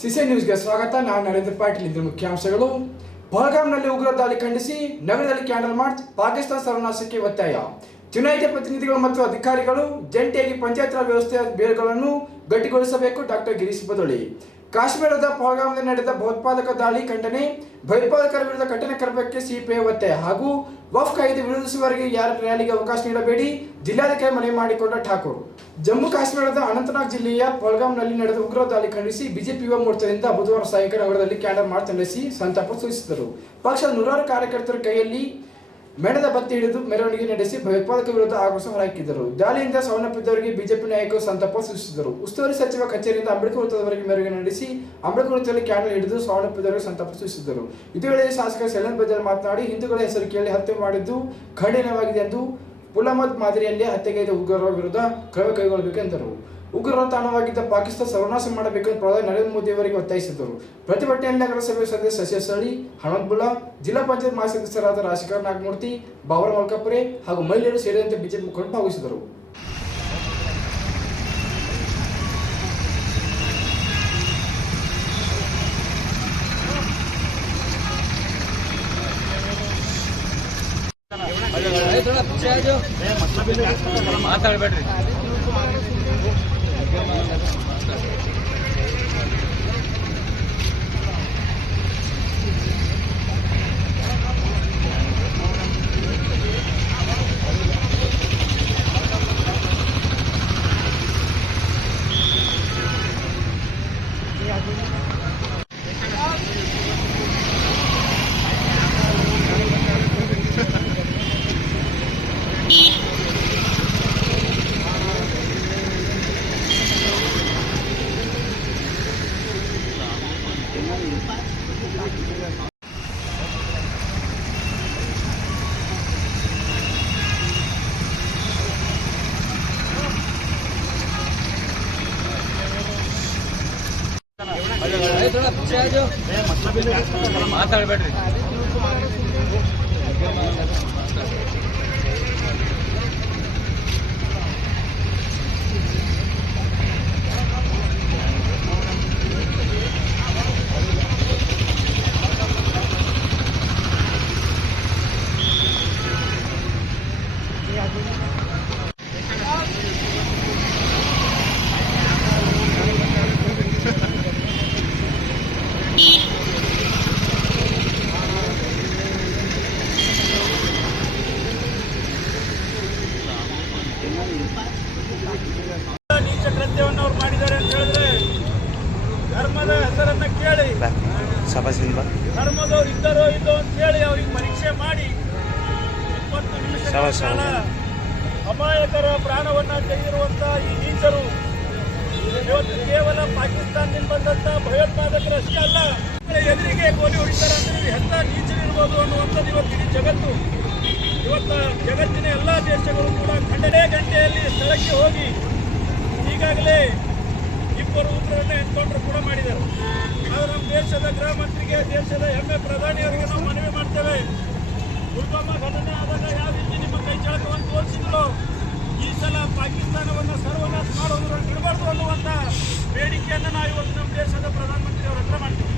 ಸಿಸೆ ನ್ಯೂಸ್ಗೆ ಸ್ವಾಗತ. ನಾನು ನರೇಂದ್ರ ಪಾಟೀಲ್. ಇದ್ರ ಮುಖ್ಯಾಂಶಗಳು. ಪಹಲ್ಗಾಮ್ನಲ್ಲಿ ಉಗ್ರ ದಾಳಿ ಖಂಡಿಸಿ ನಗರದಲ್ಲಿ ಕ್ಯಾಂಡಲ್ ಮಾರ್ಚ್, ಪಾಕಿಸ್ತಾನ ಸರ್ವನಾಶಕ್ಕೆ ಒತ್ತಾಯ. ಚುನಾಯಿತ ಪ್ರತಿನಿಧಿಗಳು ಮತ್ತು ಅಧಿಕಾರಿಗಳು ಜಂಟಿಯಾಗಿ ಪಂಚಾಯತ್ ರಾಜ್ ವ್ಯವಸ್ಥೆಯ ಬೇರುಗಳನ್ನು ಗಟ್ಟಿಗೊಳಿಸಬೇಕು ಡಾಕ್ಟರ್ ಗಿರೀಶ್ ಬದೋಳಿ. ಕಾಶ್ಮೀರದ ಪಹಲ್ಗಾಮ್ನಲ್ಲಿ ನಡೆದ ಭಯೋತ್ಪಾದಕ ದಾಳಿ ಖಂಡನೆ, ಭಯೋತ್ಪಾದಕರ ವಿರುದ್ಧ ಕಠಿಣ ಕ್ರಮಕ್ಕೆ ಸಿಪಿಐ ಒತ್ತಾಯ ಹಾಗೂ ವಫ್ ಕಾಯ್ದೆ ವಿರೋಧಿಸುವವರಿಗೆ ಯಾರ ರ್ಯಾಲಿಗೆ ಅವಕಾಶ ನೀಡಬೇಡಿ, ಜಿಲ್ಲಾಧಿಕಾರಿ ಮನವಿ ಮಾಡಿಕೊಂಡ ಠಾಕೂರ್. ಜಮ್ಮು ಕಾಶ್ಮೀರದ ಅನಂತನಾಗ್ ಜಿಲ್ಲೆಯ ಪಲ್ಗಾಮ್ನಲ್ಲಿ ನಡೆದ ಉಗ್ರ ದಾಳಿ ಖಂಡಿಸಿ ಬಿಜೆಪಿ ಯುವ ಮೋರ್ಚಾದಿಂದ ಬುಧವಾರ ಸಾಯಂಕಾಲ ನಗರದಲ್ಲಿ ಕ್ಯಾಂಡಲ್ ಮಾರ್ಚ್ ನಡೆಸಿ ಸಂತಾಪ ಸೂಚಿಸಿದರು. ಪಕ್ಷದ ನೂರಾರು ಕಾರ್ಯಕರ್ತರ ಕೈಯಲ್ಲಿ ಮೇಣದ ಬತ್ತಿ ಹಿಡಿದು ಮೆರವಣಿಗೆ ನಡೆಸಿ ಭಯೋತ್ಪಾದಕ ವಿರುದ್ಧ ಆಕ್ರೋಶ ಹೊರಹಾಕಿದರು ದಾಳಿಯಿಂದ ಸಾವನ್ನಪ್ಪಿದ್ದವರಿಗೆ ಬಿಜೆಪಿ ನಾಯಕರು ಸಂತಾಪ ಸೂಚಿಸಿದರು. ಉಸ್ತುವಾರಿ ಸಚಿವ ಕಚೇರಿಯಿಂದ ಅಂಬೇಡ್ಕರ್ ವೃತ್ತದವರೆಗೆ ಮೆರವಣಿಗೆ ನಡೆಸಿ ಅಂಬೇಡ್ಕರ್ ವೃತ್ತದಲ್ಲಿ ಕ್ಯಾಂಡಲ್ ಹಿಡಿದು ಸಾವನ್ನಪ್ಪಿದ್ದವರಿಗೆ ಸಂತಾಪ ಸೂಚಿಸಿದರು. ಇದೇ ವೇಳೆ ಶಾಸಕ ಶೈಲನ್ ಬಜಾರ್ ಮಾತನಾಡಿ, ಹಿಂದೂಗಳ ಹೆಸರು ಕೇಳಿ ಹತ್ಯೆ ಮಾಡಿದ್ದು ಖಂಡನೀಯವಾಗಿದೆ ಎಂದು ಪುಲಮದ್ ಮಾದರಿಯಲ್ಲಿ ಹತ್ಯೆಗೈದ ಉಗ್ರರ ವಿರುದ್ಧ ಕ್ರಮ ಕೈಗೊಳ್ಳಬೇಕೆಂದರು. ಉಗ್ರರ ತಾಣವಾಗಿದ್ದ ಪಾಕಿಸ್ತಾನ ಸರ್ವನಾಶ ಮಾಡಬೇಕೆಂದು ಪ್ರಧಾನಿ ನರೇಂದ್ರ ಮೋದಿ ಅವರಿಗೆ ಒತ್ತಾಯಿಸಿದರು ಪ್ರತಿಭಟನೆಯಲ್ಲಿ ನಗರಸಭೆ ಸದಸ್ಯ ಸಸ್ಯಸಳಿ ಹಣದ್ಬುಲ್ಲಾ ಜಿಲ್ಲಾ ಪಂಚಾಯತ್ ಮಾಜಿ ಸದಸ್ಯರಾದ ರಾಜಶೇಖರ್ ನಾಗಮೂರ್ತಿ ಬಾಬರ ಮಲ್ಕಾಪುರೆ ಹಾಗೂ ಮಹಿಳೆಯರು ಸೇರಿದಂತೆ ಬಿಜೆಪಿ ಮುಖಂಡರು ಭಾಗವಹಿಸಿದರು ಮಾತಾಡ್ಬೇಡ್ರಿ. 嗯。ಹೆಸರನ್ನ ಕೇಳಿ. ಧರ್ಮದವ್ರು ಇದ್ದಾರೋ ಇಲ್ಲೋ ಅಂತ ಹೇಳಿ ಅವ್ರಿಗೆ ಪರೀಕ್ಷೆ ಮಾಡಿ ಇಪ್ಪತ್ತು ನಿಮಿಷಗಳ. ಕಾಲ ಅಪಾಯಕರ ಪ್ರಾಣವನ್ನ ತೆಗೆದಿರುವಂತ ಈ ನೀಚರು ಇವತ್ತು ಕೇವಲ ಪಾಕಿಸ್ತಾನದಿಂದ ಬಂದಂತ ಭಯೋತ್ಪಾದಕರು ಅಷ್ಟೇ ಅಲ್ಲ ಎದುರಿಗೆ ಗೋಲಿ ಹೊಡಿತಾರೆ ಅಂದ್ರೆ ಎಂತ ನೀಚರಿರ್ಬೋದು ಅನ್ನುವಂಥದ್ದು ಇವತ್ತು ಇಡೀ ಜಗತ್ತು. ಇವತ್ತು ಜಗತ್ತಿನ ಎಲ್ಲ ದೇಶಗಳು ಕೂಡ ಖಂಡನೆ ಗಂಟೆಯಲ್ಲಿ ಸ್ಥಳಕ್ಕೆ ಹೋಗಿ ಈಗಾಗಲೇ ಇಬ್ಬರು ಉಗ್ರರನ್ನ ಎನ್ಕೌಂಟರ್ ಕೂಡ ಮಾಡಿದ್ದಾರೆ. ಆದರೆ ನಮ್ಮ ದೇಶದ ಗೃಹ ಮಂತ್ರಿಗೆ, ದೇಶದ ಹೆಮ್ಮೆ ಪ್ರಧಾನಿಯವರಿಗೆ ನಾವು ಮನವಿ ಮಾಡ್ತೇವೆ. ಪುಲ್ವಾಮಾ ಘಟನೆ ಆದಾಗ ಯಾವ ರೀತಿ ನಿಮ್ಮ ಕೈ ಚಳಕವನ್ನು ತೋರಿಸಿದ್ರು, ಈ ಸಲ ಪಾಕಿಸ್ತಾನವನ್ನು ಸರ್ವನಾಶ ಮಾಡೋದ್ರಲ್ಲಿ ಬಿಡಬಾರ್ದು ಅನ್ನುವಂಥ ಬೇಡಿಕೆಯನ್ನು ನಾವು ಇವತ್ತು ನಮ್ಮ ದೇಶದ ಪ್ರಧಾನಮಂತ್ರಿ ಅವರ ಹತ್ರ ಮಾಡ್ತೀವಿ.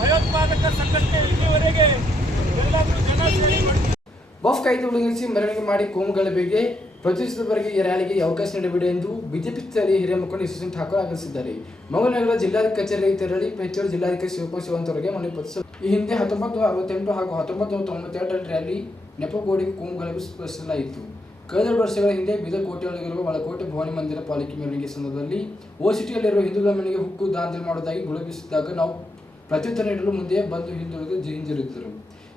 ಭಯೋತ್ಪಾದಕ ಸಂಘಟನೆ ಇಲ್ಲಿವರೆಗೆ ಎಲ್ಲಾದರೂ ಜನ ಸೇರಿ ವಫ್ ಕಾಯ್ದೆ ಉಲ್ಲಂಘಿಸಿ ಮೆರವಣಿಗೆ ಮಾಡಿ ಕೋಮುಗಲಭೆಗೆ ಪ್ರಚೋದಿಸಿದವರಿಗೆ ಈ ರ್ಯಾಲಿಗೆ ಅವಕಾಶ ನೀಡಬೇಡಿ ಎಂದು ಬಿಜೆಪಿ ಸ್ಥಳೀಯ ಹಿರಿಯ ಮುಖಂಡ ಯಶಸ್ವಿ ಠಾಕೂರ್ ಆಗ್ರಹಿಸಿದ್ದಾರೆ. ಮಂಗಳೂರಿನ ಜಿಲ್ಲಾಧಿಕಾರಿ ಕಚೇರಿಗೆ ತೆರಳಿ ಪೆಚ್ಚೂರು ಜಿಲ್ಲಾಧಿಕಾರಿ ಶಿವಕುಮಾರ್ ಶಿವಂತವರಿಗೆ ಮನವಿ ಈ ಹಿಂದೆ ಹತ್ತೊಂಬತ್ತು ಅರವತ್ತೆಂಟು ಹಾಗೂ ಹತ್ತೊಂಬತ್ತು ನೂರ ತೊಂಬತ್ತೆರಡರಲ್ಲಿ ರ್ಯಾಲಿ ನೆಪಗೋಡಿ ಕೋಮುಗಳಿಗೆ ಸ್ಪರ್ಶಿಸಲಾಯಿತು ಕಳೆದ ವರ್ಷಗಳ ಹಿಂದೆ ಬೀದರ್ ಕೋಟೆಯೊಳಗಿರುವ ಒಳಕೋಟೆ ಭವಾನಿ ಮಂದಿರ ಪಾಲಿಕೆ ಮೆರವಣಿಗೆ ಸಂದರ್ಭದಲ್ಲಿ ಸಿಟಿಯಲ್ಲಿರುವ ಹಿಂದೂಗಳ ಮನೆಗೆ ಹುಕ್ಕು ದಾಂಧಲೆ ಮಾಡುವುದಾಗಿ ಗುಳಬಿಸಿದಾಗ ನಾವು ಪ್ರತ್ಯುತ್ತರ ನೀಡಲು ಮುಂದೆ ಬಂದು ಹಿಂದುಳಿದು ಹಿಂಜರಿದ್ದರು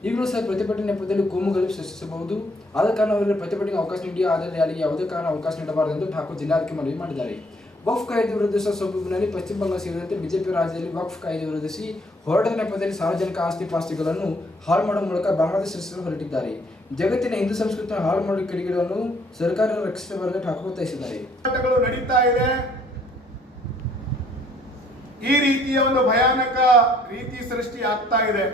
ಈಗಲೂ ಸಹ ಪ್ರತಿಭಟನೆ ನೆಪದಲ್ಲಿ ಕೋಮುಗಳು ಸೃಷ್ಟಿಸಬಹುದು. ಆದ ಕಾರಣ ಅವರಿಗೆ ಪ್ರತಿಭಟನೆಗೆ ಅವಕಾಶ ನೀಡಿ ಆದರೆ ಅಲ್ಲಿಗೆ ಯಾವುದೇ ಕಾರಣ ಅವಕಾಶ ನೀಡಬಾರದು ಎಂದು ಠಾಕೂರ್ ಜಿಲ್ಲಾಧಿಕಾರಿ ಮನವಿ ಮಾಡಿದ್ದಾರೆ. ವಕ್ಫ್ ಕಾಯ್ದೆ ವಿರೋಧಿಸುವ ಸೊಬಗಿನಲ್ಲಿ ಪಶ್ಚಿಮ ಬಂಗಾಳ ಸೇರಿದಂತೆ ಬಿಜೆಪಿ ರಾಜ್ಯದಲ್ಲಿ ವಕ್ಫ್ ಕಾಯ್ದೆ ವಿರೋಧಿಸಿ ಹೋರಾಟದ ನೆಪದಲ್ಲಿ ಸಾರ್ವಜನಿಕ ಆಸ್ತಿ ಪಾಸ್ತಿಗಳನ್ನು ಹಾಳು ಮಾಡುವ ಮೂಲಕ ಬಾಂಗ್ಲಾದೇಶ ಸೃಷ್ಟಿಸಲು ಹೊರಟಿದ್ದಾರೆ. ಜಗತ್ತಿನ ಹಿಂದೂ ಸಂಸ್ಕೃತಿಯನ್ನು ಹಾಳು ಮಾಡುವ ಕಿಡಿಗಳನ್ನು ಸರ್ಕಾರ ರಕ್ಷಿಸಬಾರದು ಠಾಕೂರ್ ಒತ್ತಾಯಿಸಿದ್ದಾರೆ. ನಡೀತಾ ಇದೆ. ಈ ರೀತಿಯ ಒಂದು ಭಯಾನಕ ರೀತಿ ಸೃಷ್ಟಿ ಆಗ್ತಾ ಇದೆ.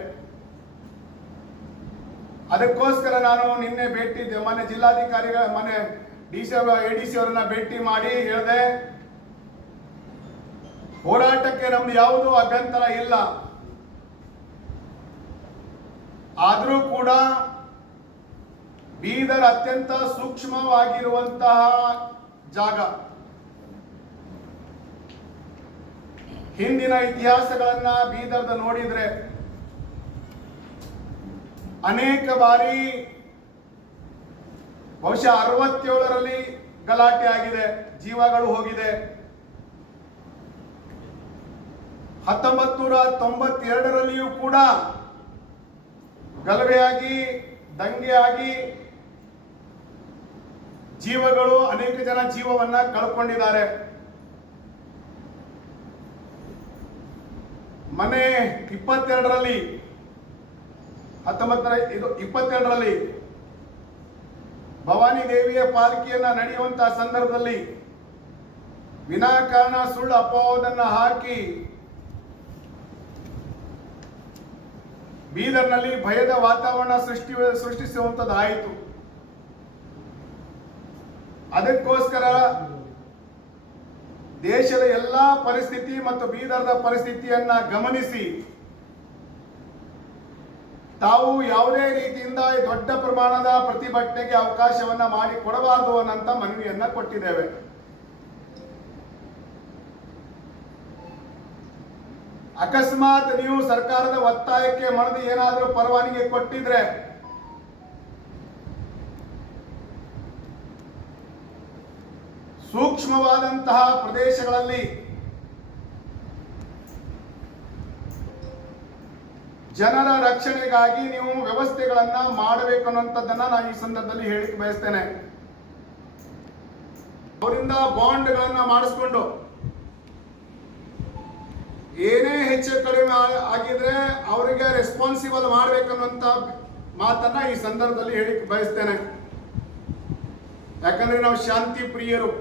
ಅದಕ್ಕೋಸ್ಕರ ನಾನು ನಿನ್ನೆ ಭೇಟಿ ಮನೆ ಜಿಲ್ಲಾಧಿಕಾರಿಗಳ ಮನೆ D C A D C ಅವರನ್ನ ಭೇಟಿ ಮಾಡಿ ಹೇಳಿದೆ, ಹೋರಾಟಕ್ಕೆ ನಮ್ದು ಯಾವುದೂ ಅಭ್ಯಂತರ ಇಲ್ಲ. ಆದರೂ ಕೂಡ ಬೀದರ್ ಅತ್ಯಂತ ಸೂಕ್ಷ್ಮವಾಗಿರುವಂತಹ ಜಾಗ. ಹಿಂದಿನ ಇತಿಹಾಸಗಳನ್ನ ಬೀದರ್ದ ನೋಡಿದ್ರೆ ಅನೇಕ ಬಾರಿ ಬಹುಶಃ ಅರವತ್ತೇಳರಲ್ಲಿ ಗಲಾಟೆ ಆಗಿದೆ, ಜೀವಗಳು ಹೋಗಿದೆ. ಹತ್ತೊಂಬತ್ತು ನೂರ ತೊಂಬತ್ತೆರಡರಲ್ಲಿಯೂ ಕೂಡ ಗಲಭೆಯಾಗಿ, ದಂಗೆಯಾಗಿ ಜೀವಗಳು, ಅನೇಕ ಜನ ಜೀವವನ್ನ ಕಳ್ಕೊಂಡಿದ್ದಾರೆ. ಮನೆ ಇಪ್ಪತ್ತೆರಡರಲ್ಲಿ ಹತ್ತೊಂಬತ್ತರ ಇದು ಇಪ್ಪತ್ತೆರಡರಲ್ಲಿ ಭವಾನಿ ದೇವಿಯ ಪಾಲ್ಕಿಯನ್ನ ನಡೆಯುವಂತಹ ಸಂದರ್ಭದಲ್ಲಿ ವಿನಾಕಾರಣ ಸುಳ್ಳು ಅಪವಾದನ್ನ ಹಾಕಿ ಬೀದರ್ನಲ್ಲಿ ಭಯದ ವಾತಾವರಣ ಸೃಷ್ಟಿ ಸೃಷ್ಟಿಸುವಂತದ್ದಾಯಿತು. ಅದಕ್ಕೋಸ್ಕರ ದೇಶದ ಎಲ್ಲಾ ಪರಿಸ್ಥಿತಿ ಮತ್ತು ಬೀದರ್ದ ಪರಿಸ್ಥಿತಿಯನ್ನ ಗಮನಿಸಿ ತಾವು ಯಾವುದೇ ರೀತಿಯಿಂದ ದೊಡ್ಡ ಪ್ರಮಾಣದ ಪ್ರತಿಭಟನೆಗೆ ಅವಕಾಶವನ್ನ ಮಾಡಿ ಕೊಡಬಾರದು ಅನ್ನಂತ ಮನವಿಯನ್ನ ಕೊಟ್ಟಿದ್ದೇವೆ. ಅಕಸ್ಮಾತ್ ನೀವು ಸರ್ಕಾರದ ಒತ್ತಾಯಕ್ಕೆ ಮನದಿ ಏನಾದರೂ ಪರವಾನಿಗೆ ಕೊಟ್ಟಿದ್ರೆ ಸೂಕ್ಷ್ಮವಾದಂತಹ ಪ್ರದೇಶಗಳಲ್ಲಿ ಜನರ ರಕ್ಷಣೆಗಾಗಿ ನೀವು ವ್ಯವಸ್ಥೆಗಳನ್ನ ಮಾಡಬೇಕು ಅನ್ನುವಂಥದ್ದನ್ನ ನಾನು ಈ ಸಂದರ್ಭದಲ್ಲಿ ಹೇಳಿಕ್ಕೆ ಬಯಸ್ತೇನೆ. ಅವರಿಂದ ಬಾಂಡ್ಗಳನ್ನ ಮಾಡಿಸ್ಕೊಂಡು ಏನೇ ಹೆಚ್ಚು ಕಡಿಮೆ ಆಗಿದ್ರೆ ಅವರಿಗೆ ರೆಸ್ಪಾನ್ಸಿಬಲ್ ಮಾಡ್ಬೇಕನ್ನುವಂತ ಮಾತನ್ನ ಈ ಸಂದರ್ಭದಲ್ಲಿ ಹೇಳಿಕ್ಕೆ ಬಯಸ್ತೇನೆ. ಯಾಕಂದ್ರೆ ನಾವು ಶಾಂತಿ ಪ್ರಿಯರು.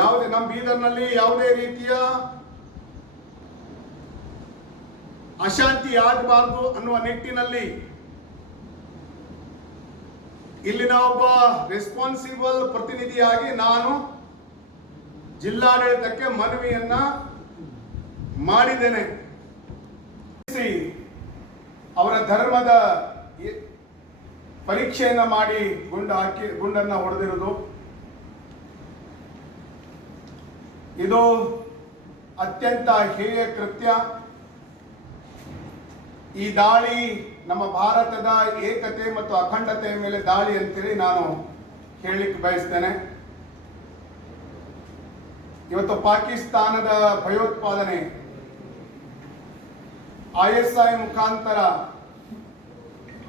ಯಾವುದೇ ನಮ್ಮ ಬೀದರ್ನಲ್ಲಿ ಯಾವುದೇ ರೀತಿಯ ಅಶಾಂತಿ ಆಗಬಾರದು ಅನ್ನುವ ನಿಟ್ಟಿನಲ್ಲಿ ಇಲ್ಲಿನ ಒಬ್ಬ ರೆಸ್ಪಾನ್ಸಿಬಲ್ ಪ್ರತಿನಿಧಿಯಾಗಿ ನಾನು ಜಿಲ್ಲಾಡಳಿತಕ್ಕೆ ಮನವಿಯನ್ನ ಮಾಡಿದ್ದೇನೆ. ಅವರ ಧರ್ಮದ ಪರೀಕ್ಷೆಯನ್ನ ಮಾಡಿ ಗುಂಡು ಹಾಕಿ, ಗುಂಡನ್ನ ಹೊಡೆದಿರುವುದು. ಇದು ಅತ್ಯಂತ ಹೇಯ ಕೃತ್ಯ. ಈ ದಾಳಿ ನಮ್ಮ ಭಾರತದ ಏಕತೆ ಮತ್ತು ಅಖಂಡತೆಯ ಮೇಲೆ ದಾಳಿ ಅಂತೇಳಿ ನಾನು ಹೇಳಲಿಕ್ಕೆ ಬಯಸ್ತೇನೆ. ಇವತ್ತು ಪಾಕಿಸ್ತಾನದ ಭಯೋತ್ಪಾದನೆ, ಐಎಸ್ಐ ಮುಖಾಂತರ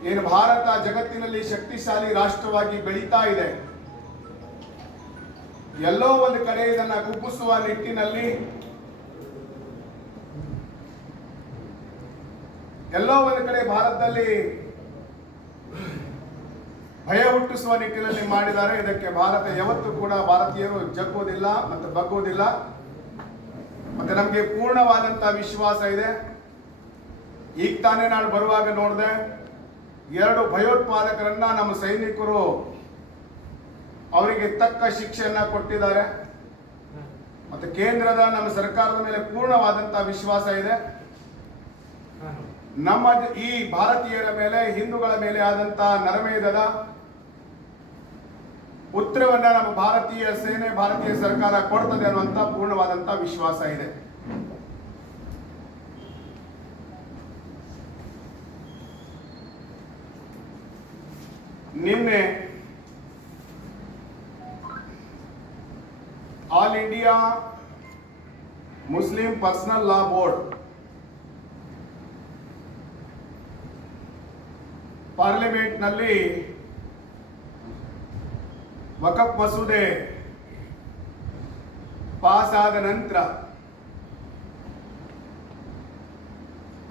ಏನು ಭಾರತ ಜಗತ್ತಿನಲ್ಲಿ ಶಕ್ತಿಶಾಲಿ ರಾಷ್ಟ್ರವಾಗಿ ಬೆಳೀತಾ ಇದೆ. ಎಲ್ಲೋ ಒಂದು ಕಡೆ ಇದನ್ನು ಕುಗ್ಗಿಸುವ ನಿಟ್ಟಿನಲ್ಲಿ ಎಲ್ಲೋ ಒಂದು ಕಡೆ ಭಾರತದಲ್ಲಿ ಭಯ ಹುಟ್ಟಿಸುವ ನಿಟ್ಟಿನಲ್ಲಿ ಮಾಡಿದ್ದಾರೆ. ಇದಕ್ಕೆ ಭಾರತ ಯಾವತ್ತೂ ಕೂಡ ಭಾರತೀಯರು ಜಗ್ಗುವುದಿಲ್ಲ ಮತ್ತು ಬಗ್ಗುವುದಿಲ್ಲ ಮತ್ತೆ ನಮಗೆ ಪೂರ್ಣವಾದಂತಹ ವಿಶ್ವಾಸ ಇದೆ. ಈಗ ತಾನೇ ನಾನು ಬರುವಾಗ ನೋಡಿದೆ, ಎರಡು ಭಯೋತ್ಪಾದಕರನ್ನ ನಮ್ಮ ಸೈನಿಕರು ಅವರಿಗೆ ತಕ್ಕ ಶಿಕ್ಷೆಯನ್ನ ಕೊಟ್ಟಿದ್ದಾರೆ. ಮತ್ತೆ ಕೇಂದ್ರದ, ನಮ್ಮ ಸರ್ಕಾರದ ಮೇಲೆ ಪೂರ್ಣವಾದಂತಹ ವಿಶ್ವಾಸ ಇದೆ. ನಮ್ಮ ಈ ಭಾರತೀಯರ ಮೇಲೆ, ಹಿಂದೂಗಳ ಮೇಲೆ ಆದಂತಹ ನರಮೇಧದ ಉತ್ತರವನ್ನ ನಮ್ಮ ಭಾರತೀಯ ಸೇನೆ, ಭಾರತೀಯ ಸರ್ಕಾರ ಕೊಡ್ತದೆ ಅನ್ನುವಂತ ಪೂರ್ಣವಾದಂತಹ ವಿಶ್ವಾಸ ಇದೆ. ನಿನ್ನೆ all India Muslim personal law board ಪಾರ್ಲಿಮೆಂಟ್ನಲ್ಲಿ ವಕಫ್ ಮಸೂದೆ ಪಾಸ್ ಆದ ನಂತರ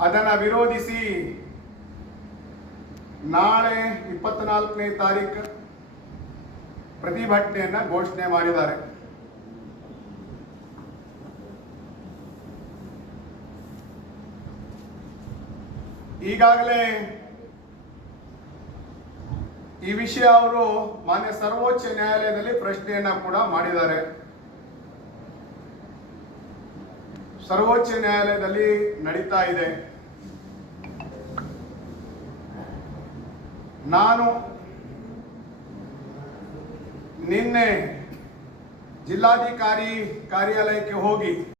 ಅದನ್ನು ವಿರೋಧಿಸಿ ನಾಳೆ ಇಪ್ಪತ್ನಾಲ್ಕನೇ ತಾರೀಕು ಪ್ರತಿಭಟನೆಯನ್ನು ಘೋಷಣೆ ಮಾಡಿದ್ದಾರೆ. ಈಗಾಗಲೇ ಈ ವಿಷಯ ಅವರು ಮಾನ್ಯ ಸರ್ವೋಚ್ಚ ನ್ಯಾಯಾಲಯದಲ್ಲಿ ಪ್ರಶ್ನೆಯನ್ನ ಕೂಡ ಮಾಡಿದ್ದಾರೆ. ಸರ್ವೋಚ್ಚ ನ್ಯಾಯಾಲಯದಲ್ಲಿ ನಡೀತಾ ಇದೆ. ನಾನು ನಿನ್ನೆ ಜಿಲ್ಲಾಧಿಕಾರಿ ಕಾರ್ಯಾಲಯಕ್ಕೆ ಹೋಗಿ